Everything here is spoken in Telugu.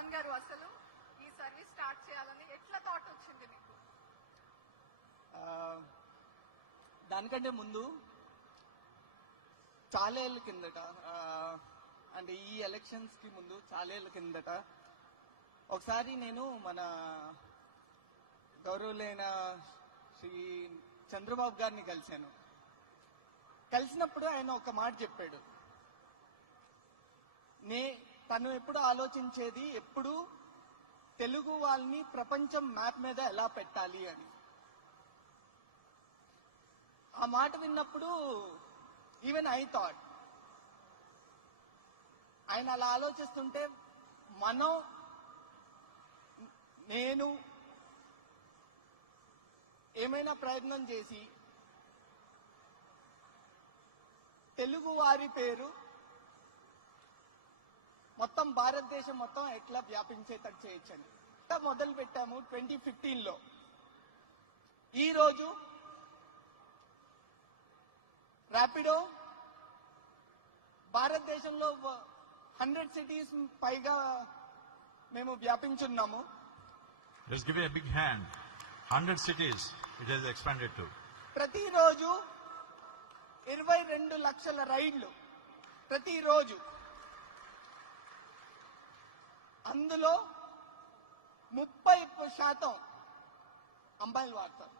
పవన్ గారు అసలు ఈ సర్వీస్ స్టార్ట్ చేయాలని ఎట్లా థాట్ వచ్చింది మీకు? దానికంటే ముందు చాలా ఏళ్ళ కిందట, అంటే ఈ ఎలక్షన్స్ కి ముందు చాలా ఏళ్ళ కిందట ఒకసారి నేను మన గౌరవులైన శ్రీ చంద్రబాబు గారిని కలిసినప్పుడు ఆయన ఒక మాట చెప్పాడు. తను ఎప్పుడు ఆలోచించేది ఎప్పుడు తెలుగు వాళ్ళని ప్రపంచం మ్యాప్ మీద ఎలా పెట్టాలి అని. ఆ మాట విన్నప్పుడు ఈవెన్ ఐ థాట్, ఆయన అలా ఆలోచిస్తుంటే నేను ఏమైనా ప్రయత్నం చేసి తెలుగు వారి పేరు మొత్తం భారతదేశం మొత్తం ఎట్లా వ్యాపించేటట్టు చేయొచ్చని మొదలు పెట్టాము 2015లో. ఈరోజు ర్యాపిడో భారతదేశంలో 100 cities పైగా మేము వ్యాపించున్నాము. Let's give it a big hand. 100 cities it has expanded to. ప్రతిరోజు 22 లక్షల రైళ్లు ప్రతిరోజు. అందులో 30% అమ్మాయిలు వాడతారు.